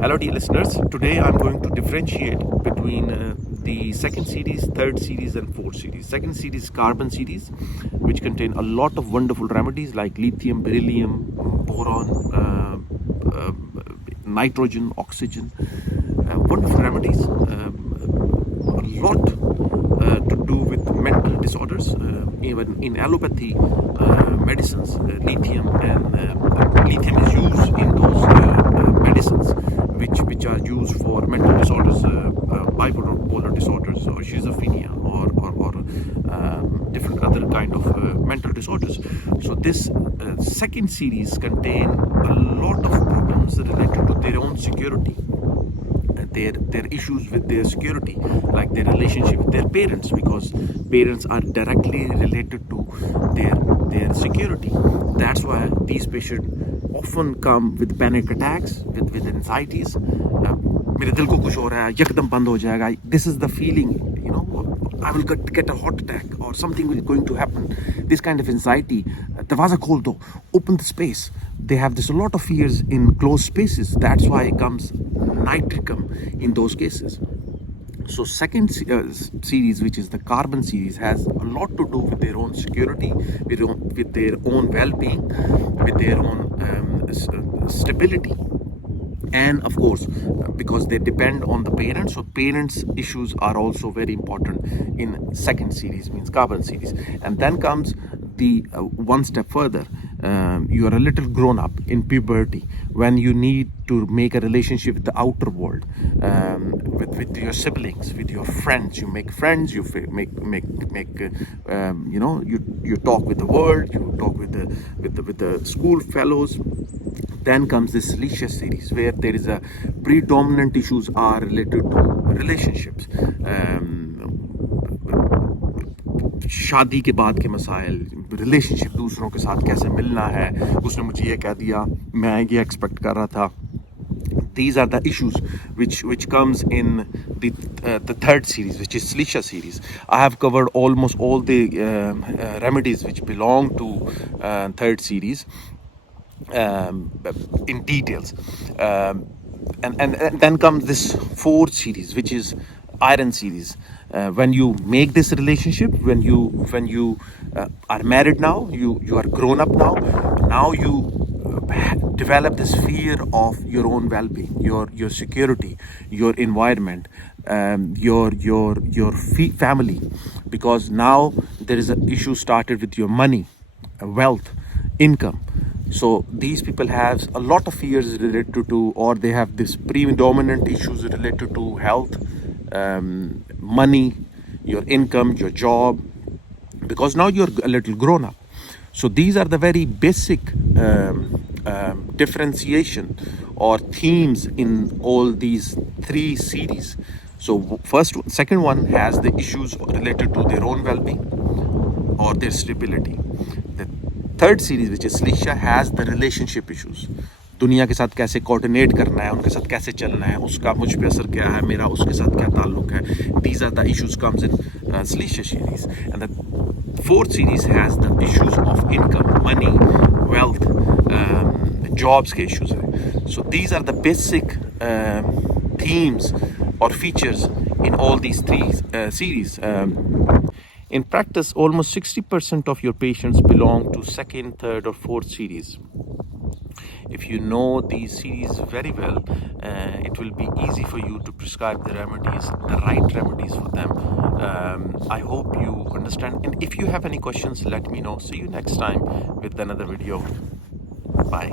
Hello dear listeners, today I'm going to differentiate between the second series, third series and fourth series. Second series is carbon series, which contain a lot of wonderful remedies like lithium, beryllium, boron, nitrogen, oxygen, wonderful remedies, a lot to do with mental disorders. Even in allopathy medicines, lithium is used in those medicines which are used for mental disorders, bipolar disorders, or schizophrenia, or different other kind of mental disorders. So this second series contain a lot of problems related to their own security, their issues with their security, like their relationship with their parents, because parents are directly related to their security. That's why these patients often come with panic attacks, with anxieties. मेरे दिल को कुछ हो रहा है, यकदम बंद हो जाएगा. This is the feeling, I will get a heart attack or something is going to happen. This kind of anxiety. दरवाज़ा खोल दो, open the space. They have this a lot of fears in closed spaces. That's why it comes nitricum in those cases. So second series, which is the carbon series, has a lot to do with their own security, with their own well-being, with their own stability. And of course, because they depend on the parents, so parents' issues are also very important in second series, means carbon series. And then comes the one step further. You are a little grown up in puberty, when you need to make a relationship with the outer world, with your siblings, with your friends. You make friends, you you talk with the world, you talk with the school fellows. Then comes the Silicea series, where there is a predominant issues are related to relationships. शादी के बाद के मसाइल, relationship, दूसरों के साथ कैसे मिलना है, उसने मुझे ये कह दिया, मैं ये एक्सपेक्ट कर रहा था. These are the issues which comes in the third series, which is Silicea series. I have covered almost all the remedies which belong to third series in details. And then comes this fourth series, which is iron series. When you make this relationship, when you are married now, you are grown up now you develop this fear of your own well-being, your security, your environment, your family, because now there is an issue started with your money, wealth, income. So these people have a lot of fears related to, or they have this predominant issues related to health, money, your income, your job, because now you're a little grown up. So these are the very basic differentiation or themes in all these three series. So second one has the issues related to their own well-being or their stability. The third series, which is Silicea, has the relationship issues. दुनिया के साथ कैसे coordinate करना है, उनके साथ कैसे चलना है, उसका मुझ पे असर क्या है, मेरा उसके साथ क्या ताल्लुक है. These are the issues comes in Silicea series. And the fourth series has the issues of income, money, wealth, jobs के issues है. So these are the basic themes or features in all these three series. In practice, almost 60% of your patients belong to second, third or fourth series. If you know these series very well, it will be easy for you to prescribe the remedies, the right remedies for them. I hope you understand. And if you have any questions, let me know. See you next time with another video. Bye.